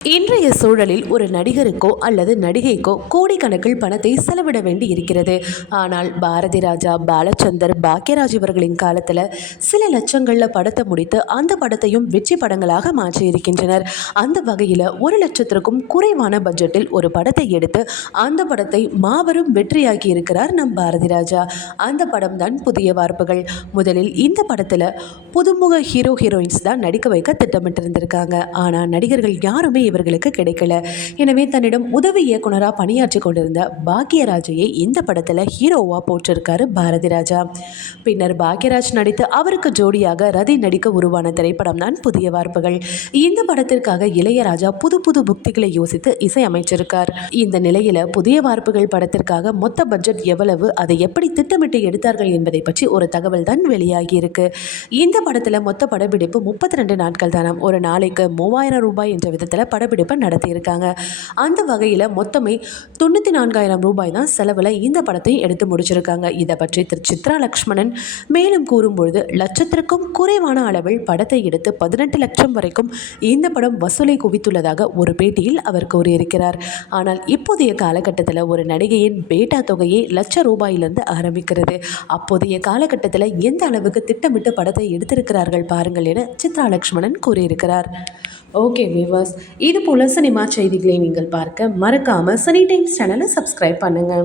இன்றைய சூழலில் ஒரு நடிகருக்கோ அல்லது நடிகைக்கோ கோடிக்கணக்கில் பணத்தை செலவிட வேண்டி இருக்கிறது ஆனால் பாரதி ராஜா பாலச்சந்தர் பாக்யராஜ் இவர்களின் காலத்தில் சில லட்சங்களில் படத்தை முடித்து அந்த படத்தையும் வெற்றி படங்களாக மாற்றி இருக்கின்றனர் அந்த வகையில் ஒரு லட்சத்திற்கும் குறைவான பட்ஜெட்டில் ஒரு படத்தை எடுத்து அந்த படத்தை மாபெரும் வெற்றியாக்கி இருக்கிறார் நம் பாரதி ராஜா. அந்த படம் தான் புதிய வார்ப்புகள். முதலில் இந்த படத்தில் புதுமுக ஹீரோ ஹீரோயின்ஸ் தான் நடிக்க வைக்க திட்டமிட்டிருந்திருக்காங்க. ஆனால் நடிகர்கள் யாருமே இவர்களுக்கு கிடைக்கல. எனவே தன்னிடம் உதவி இயக்குனராக பணியாற்றி கொண்டிருந்த பாக்யராஜையை இந்த படத்தில் ஹீரோவாக போட்டிருக்காரு பாரதி ராஜா. பின்னர் பாக்யராஜ் நடித்து அவருக்கு ஜோடியாக ரதி நடிக்க உருவான திரைப்படம் தான் புதிய வார்ப்புகள். இந்த படத்திற்காக இளையராஜா புது புது புக்திகளை யோசித்து இசையமைச்சிருக்கார். இந்த நிலையில் புதிய வார்ப்புகள் படத்திற்காக மொத்த பட்ஜெட் எவ்வளவு அதை எப்படி திட்டமிட்டு எடுத்தார்கள் என்பதை பற்றி ஒரு தகவல் தான் வெளியாகி இருக்கு. இந்த படத்தில் மொத்த படப்பிடிப்பு முப்பத்தி ரெண்டு நாட்கள் தானாம். ஒரு நாளைக்கு மூவாயிரம் ரூபாய் என்ற விதத்தில் படப்பிடிப்பை நடத்தியிருக்காங்க. அந்த வகையில் மொத்தமே தொண்ணூற்றி நான்காயிரம் ரூபாய் தான் செலவில் இந்த படத்தை எடுத்து முடிச்சிருக்காங்க. இதை பற்றி திரு சித்ரா லக்ஷ்மணன் மேலும் கூறும்பொழுது லட்சத்திற்கும் குறைவான அளவில் படத்தை எடுத்து பதினெட்டு லட்சம் வரைக்கும் இந்த படம் வசூலை குவித்துள்ளதாக ஒரு பேட்டியில் அவர் கூறியிருக்கிறார். ஆனால் இப்போதைய காலகட்டத்தில் ஒரு நடிகையின் பேட்டா தொகையை லட்ச ரூபாயிலிருந்து ஆரம்பிக்கிறது. அப்போதைய காலகட்டத்தில் எந்த அளவுக்கு திட்டமிட்டு படத்தை எடுத்திருக்கிறார்கள் பாருங்கள் என சித்ரா லக்ஷ்மணன் கூறியிருக்கிறார். ஓகே விவர்ஸ் இது போல சினிமா செய்திகளை நீங்கள் பார்க்க மறக்காமல் சனி டைம்ஸ் சேனலை சப்ஸ்கிரைப் பண்ணுங்கள்